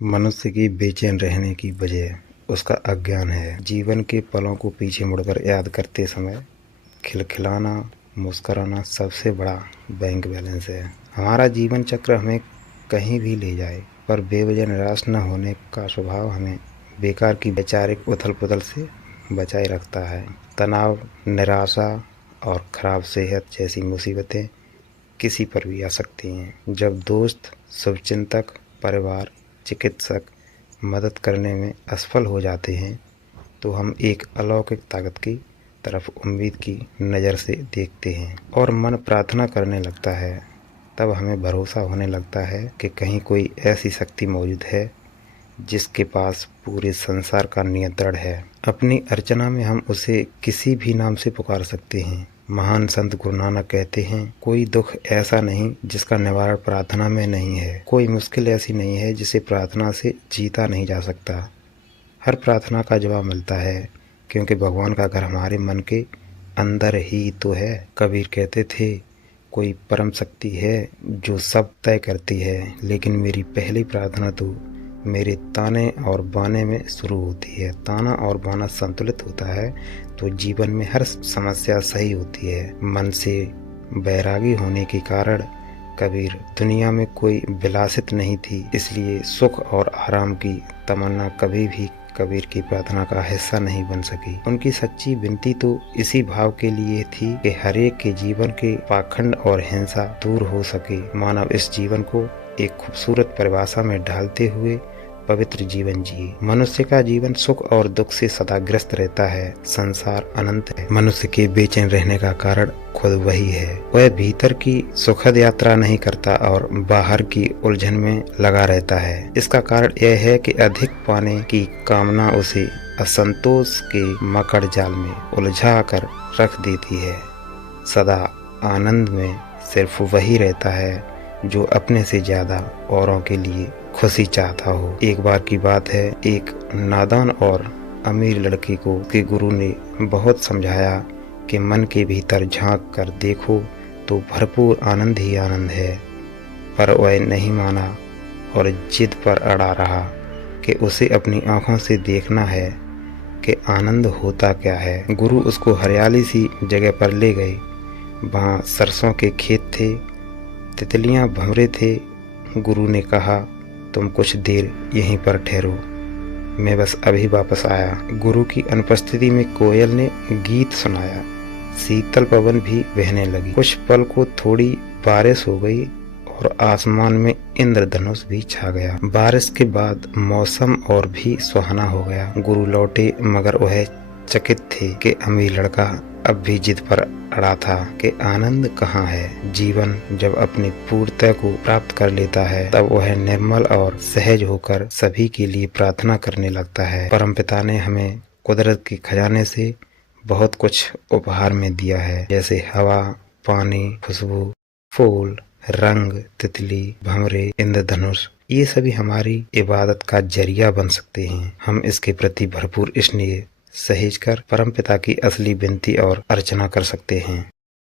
मनुष्य की बेचैन रहने की वजह उसका अज्ञान है। जीवन के पलों को पीछे मुड़कर याद करते समय खिलखिलाना, मुस्कुराना सबसे बड़ा बैंक बैलेंस है। हमारा जीवन चक्र हमें कहीं भी ले जाए, पर बेवजह निराश न होने का स्वभाव हमें बेकार की वैचारिक उथल-पुथल से बचाए रखता है। तनाव, निराशा और खराब सेहत जैसी मुसीबतें किसी पर भी आ सकती हैं। जब दोस्त, शुभचिंतक, परिवार, चिकित्सक मदद करने में असफल हो जाते हैं, तो हम एक अलौकिक ताकत की तरफ उम्मीद की नज़र से देखते हैं और मन प्रार्थना करने लगता है। तब हमें भरोसा होने लगता है कि कहीं कोई ऐसी शक्ति मौजूद है जिसके पास पूरे संसार का नियंत्रण है। अपनी अर्चना में हम उसे किसी भी नाम से पुकार सकते हैं। महान संत गुरु नानक कहते हैं, कोई दुख ऐसा नहीं जिसका निवारण प्रार्थना में नहीं है। कोई मुश्किल ऐसी नहीं है जिसे प्रार्थना से जीता नहीं जा सकता। हर प्रार्थना का जवाब मिलता है, क्योंकि भगवान का घर हमारे मन के अंदर ही तो है। कबीर कहते थे, कोई परम शक्ति है जो सब तय करती है, लेकिन मेरी पहली प्रार्थना तो मेरे ताने और बाने में शुरू होती है। ताना और बाना संतुलित होता है तो जीवन में हर समस्या सही होती है। मन से बैरागी होने के कारण कबीर दुनिया में कोई विलासित नहीं थी, इसलिए सुख और आराम की तमन्ना कभी भी कबीर की प्रार्थना का हिस्सा नहीं बन सकी। उनकी सच्ची विनती तो इसी भाव के लिए थी कि हरेक के जीवन के पाखंड और हिंसा दूर हो सके। मानव इस जीवन को एक खूबसूरत परिभाषा में ढालते हुए पवित्र जीवन जिए। मनुष्य का जीवन सुख और दुख से सदा ग्रस्त रहता है। संसार अनंत है। मनुष्य के बेचैन रहने का कारण खुद वही है। वह भीतर की सुखद यात्रा नहीं करता और बाहर की उलझन में लगा रहता है। इसका कारण यह है कि अधिक पाने की कामना उसे असंतोष के मकड़ जाल में उलझा कर रख देती है। सदा आनंद में सिर्फ वही रहता है जो अपने से ज्यादा औरों के लिए खुशी चाहता हो। एक बार की बात है, एक नादान और अमीर लड़के को उसके गुरु ने बहुत समझाया कि मन के भीतर झांक कर देखो तो भरपूर आनंद ही आनंद है, पर वह नहीं माना और जिद पर अड़ा रहा कि उसे अपनी आंखों से देखना है कि आनंद होता क्या है। गुरु उसको हरियाली सी जगह पर ले गए। वहाँ सरसों के खेत थे, तितलियां भंवरे थे। गुरु ने कहा, तुम कुछ देर यहीं पर ठहरो, मैं बस अभी वापस आया। गुरु की अनुपस्थिति में कोयल ने गीत सुनाया, शीतल पवन भी बहने लगी। कुछ पल को थोड़ी बारिश हो गई और आसमान में इंद्रधनुष भी छा गया। बारिश के बाद मौसम और भी सुहाना हो गया। गुरु लौटे, मगर वह चकित थे कि अमीर लड़का अब भी जिद पर अड़ा था कि आनंद कहाँ है। जीवन जब अपनी पूर्णता को प्राप्त कर लेता है, तब वह निर्मल और सहज होकर सभी के लिए प्रार्थना करने लगता है। परमपिता ने हमें कुदरत के खजाने से बहुत कुछ उपहार में दिया है, जैसे हवा, पानी, खुशबू, फूल, रंग, तितली, भंवरे, इंद्रधनुष। ये सभी हमारी इबादत का जरिया बन सकते हैं। हम इसके प्रति भरपूर स्नेह सहेज कर परमपिता की असली विनती और अर्चना कर सकते हैं।